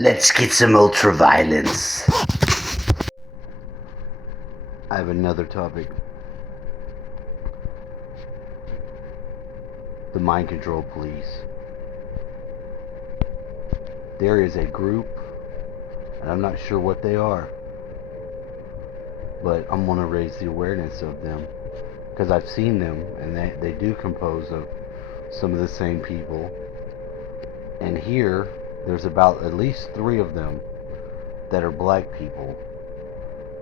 Let's get some ultra violence. I have another topic. The mind control police. There is a group, and I'm not sure what they are, but I'm going to raise the awareness of them, because I've seen them, and they do compose of some of the same people. And here, there's about at least 3 of them that are black people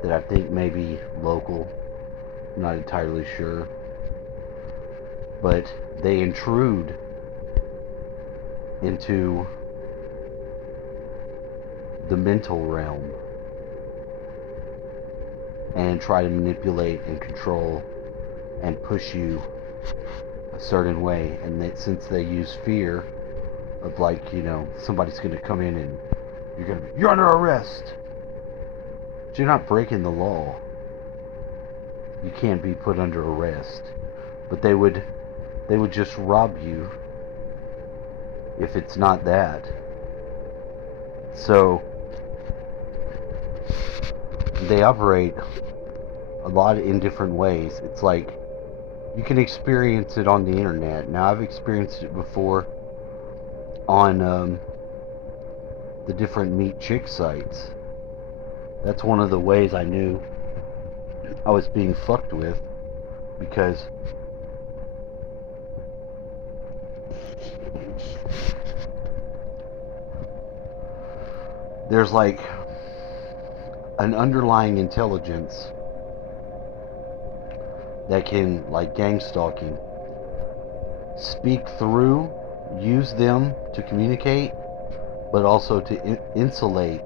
that I think may be local. I'm not entirely sure. But they intrude into the mental realm and try to manipulate and control and push you a certain way. And since they use fear of, like, somebody's going to come in and you're under arrest. But you're not breaking the law. You can't be put under arrest. But they would just rob you if it's not that. So they operate a lot in different ways. It's like you can experience it on the internet. Now, I've experienced it before on the different meet chick sites. That's one of the ways I knew I was being fucked with, because there's like an underlying intelligence that can, like gangstalking, speak through, use them to communicate, but also to insulate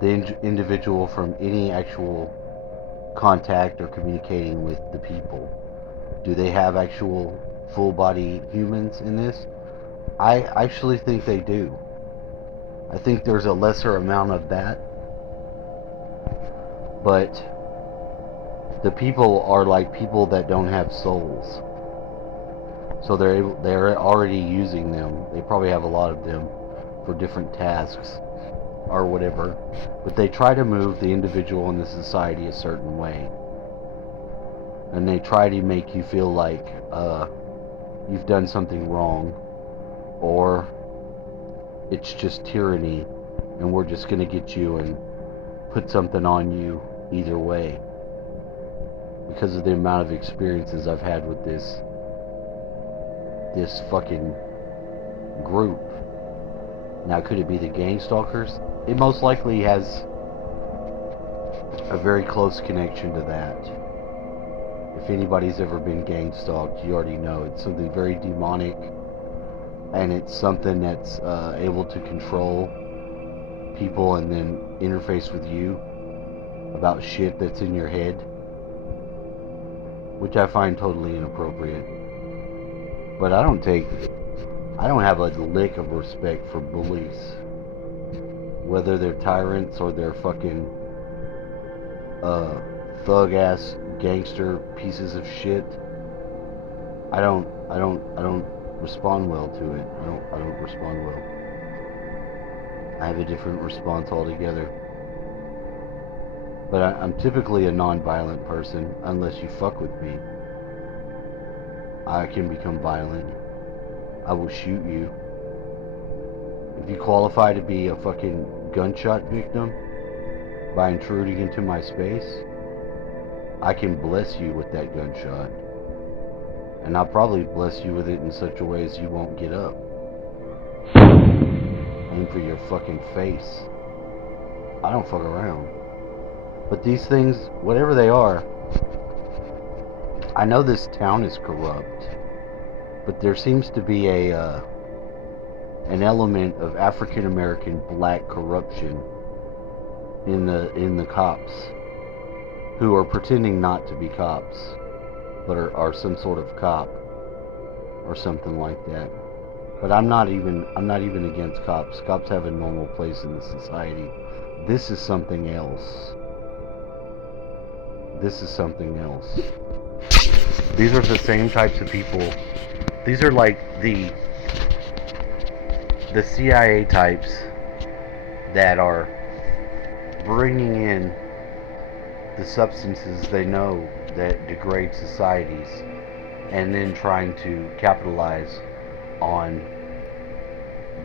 the individual from any actual contact or communicating with the people. Do they have actual full body humans in this? I actually think they do. I think there's a lesser amount of that, but the people are like people that don't have souls, so they're already using them. They probably have a lot of them for different tasks or whatever, but they try to move the individual in the society a certain way, and they try to make you feel like you've done something wrong, or it's just tyranny and we're just going to get you and put something on you either way, because of the amount of experiences I've had with this fucking group. Now, could it be the Gangstalkers? It most likely has a very close connection to that. If anybody's ever been gangstalked, you already know it's something very demonic, and it's something that's able to control people and then interface with you about shit that's in your head, which I find totally inappropriate. But I don't have a lick of respect for bullies, whether they're tyrants or they're fucking thug ass gangster pieces of shit. I don't respond well to it. I don't respond well. I have a different response altogether. But I'm typically a non-violent person, unless you fuck with me. I can become violent. I will shoot you. If you qualify to be a fucking gunshot victim by intruding into my space, I can bless you with that gunshot. And I'll probably bless you with it in such a way as you won't get up. Aim for your fucking face. I don't fuck around. But these things, whatever they are, I know this town is corrupt, but there seems to be an element of African American black corruption in the cops, who are pretending not to be cops, but are some sort of cop or something like that. But I'm not even against cops. Cops have a normal place in the society. This is something else. This is something else. These are the same types of people. These are like the CIA types that are bringing in the substances they know that degrade societies, and then trying to capitalize on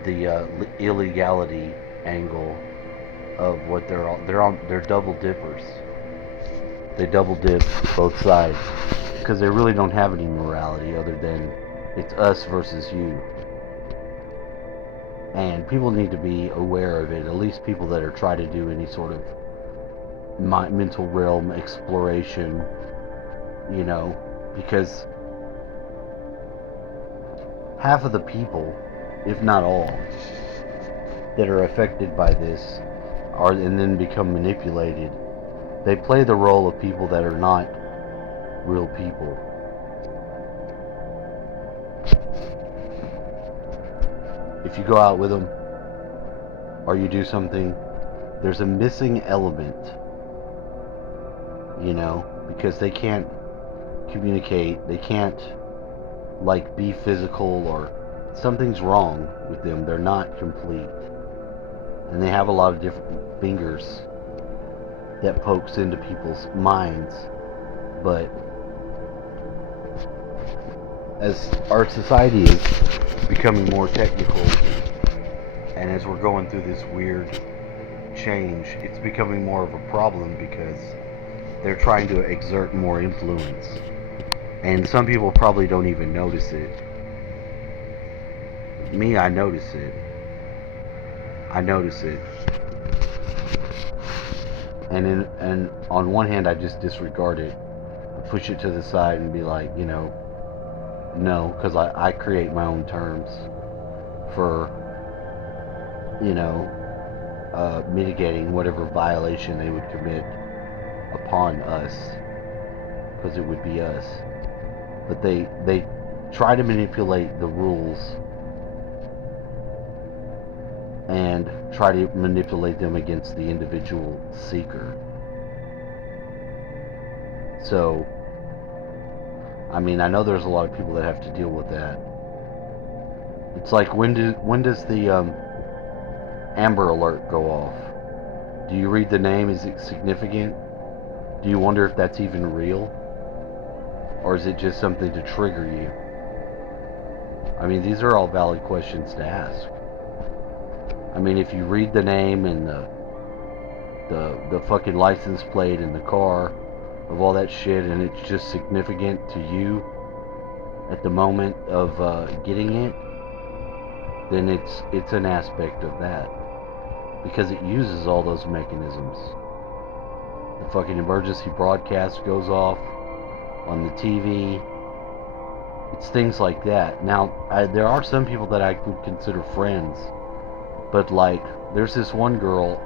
the illegality angle of what they're double dippers. They double dip both sides because they really don't have any morality other than it's us versus you. And people need to be aware of it, at least people that are trying to do any sort of mental realm exploration, you know, because half of the people, if not all, that are affected by this are and then become manipulated. They play the role of people that are not real people. If you go out with them or you do something, there's a missing element, you know, because they can't communicate, they can't like be physical, or something's wrong with them. They're not complete. And they have a lot of different fingers that pokes into people's minds. But as our society is becoming more technical, and as we're going through this weird change, it's becoming more of a problem because they're trying to exert more influence. And some people probably don't even notice it. Me, I notice it. I notice it. And on one hand, I just disregard it, push it to the side, and be like, you know, no, because I create my own terms for, you know, mitigating whatever violation they would commit upon us, because it would be us. But they try to manipulate the rules and try to manipulate them against the individual seeker. So, I mean, I know there's a lot of people that have to deal with that. It's like, when does the Amber Alert go off? Do you read the name? Is it significant? Do you wonder if that's even real? Or is it just something to trigger you? I mean, these are all valid questions to ask. I mean, if you read the name and the fucking license plate and the car of all that shit, and it's just significant to you at the moment of getting it, then it's an aspect of that, because it uses all those mechanisms. The fucking emergency broadcast goes off on the TV. It's things like that. Now, there are some people that I would consider friends, but like, there's this one girl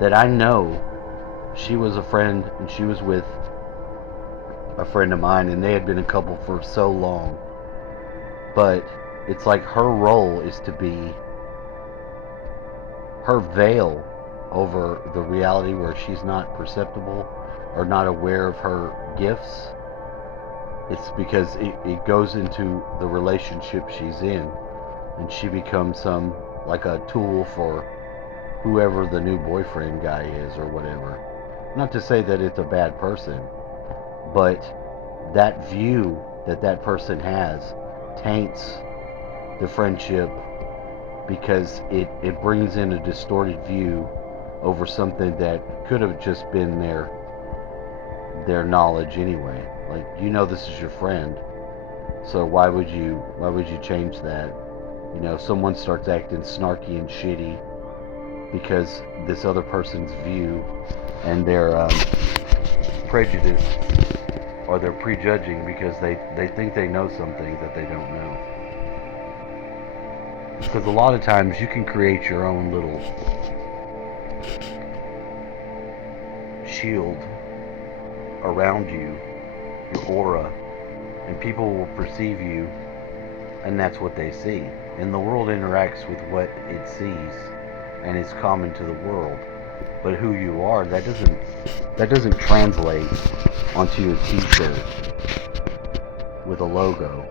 that I know, she was a friend, and she was with a friend of mine, and they had been a couple for so long. But it's like her role is to be her veil over the reality where she's not perceptible or not aware of her gifts. It's because it goes into the relationship she's in, and she becomes like a tool for whoever the new boyfriend guy is or whatever. Not to say that it's a bad person, but that view that person has taints the friendship, because it brings in a distorted view over something that could have just been their knowledge anyway. Like, you know, this is your friend, so why would you change that? You know, someone starts acting snarky and shitty because this other person's view and their prejudice, or they're prejudging because they think they know something that they don't know. Because a lot of times you can create your own little shield around you, your aura, and people will perceive you, and that's what they see. And the world interacts with what it sees, and it's common to the world. But who you are, that doesn't translate onto your t-shirt with a logo.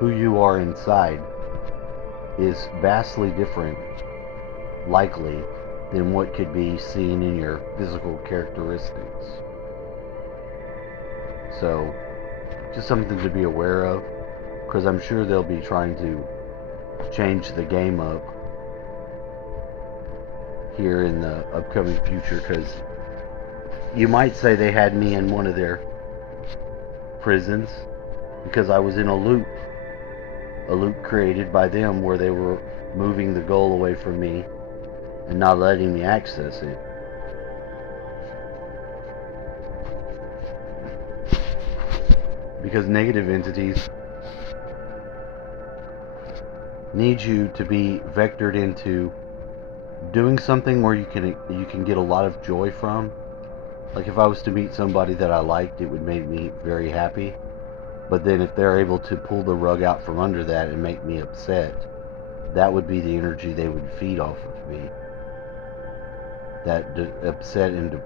Who you are inside is vastly different likely than what could be seen in your physical characteristics. So, just something to be aware of, because I'm sure they'll be trying to change the game up here in the upcoming future, because you might say they had me in one of their prisons because I was in a loop created by them where they were moving the goal away from me and not letting me access it. Because negative entities need you to be vectored into doing something where you can get a lot of joy from. Like if I was to meet somebody that I liked, it would make me very happy. But then if they're able to pull the rug out from under that and make me upset, that would be the energy they would feed off of me. That upset and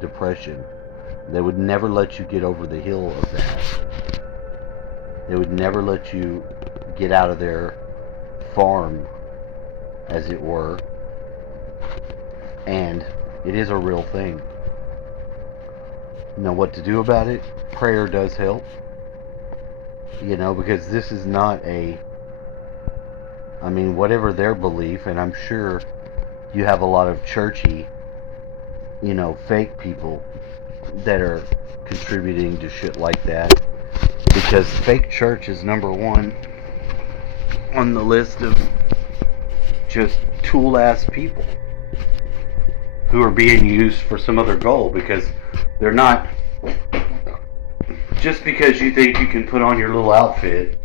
depression. They would never let you get over the hill of that. They would never let you get out of their farm, as it were. And it is a real thing. You know what to do about it? Prayer does help. You know, because this is not whatever their belief, and I'm sure you have a lot of churchy, fake people that are contributing to shit like that, because fake church is number one on the list of just tool-ass people who are being used for some other goal, because they're not, just because you think you can put on your little outfit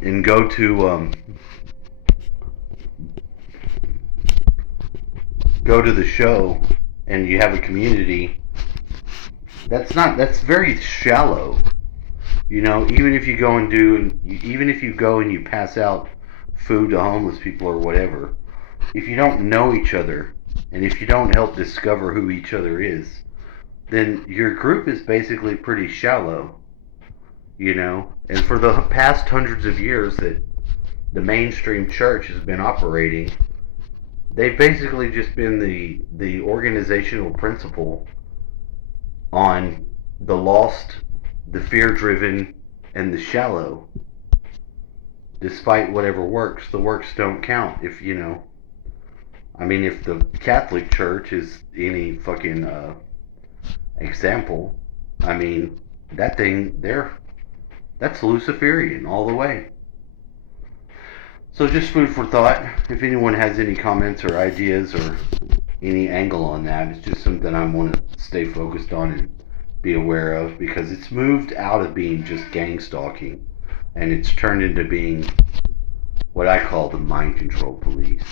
and go to the show and you have a community, that's very shallow. Even if you go and you pass out food to homeless people or whatever, if you don't know each other and if you don't help discover who each other is, then your group is basically pretty shallow. And for the past hundreds of years that the mainstream church has been operating, they've basically just been the organizational principle on the lost, the fear-driven, and the shallow. Despite whatever works, the works don't count. If the Catholic Church is any fucking example, that's luciferian all the way. So just food for thought. If anyone has any comments or ideas or any angle on that, it's just something I want to stay focused on and be aware of, because it's moved out of being just gangstalking and it's turned into being what I call the mind control police.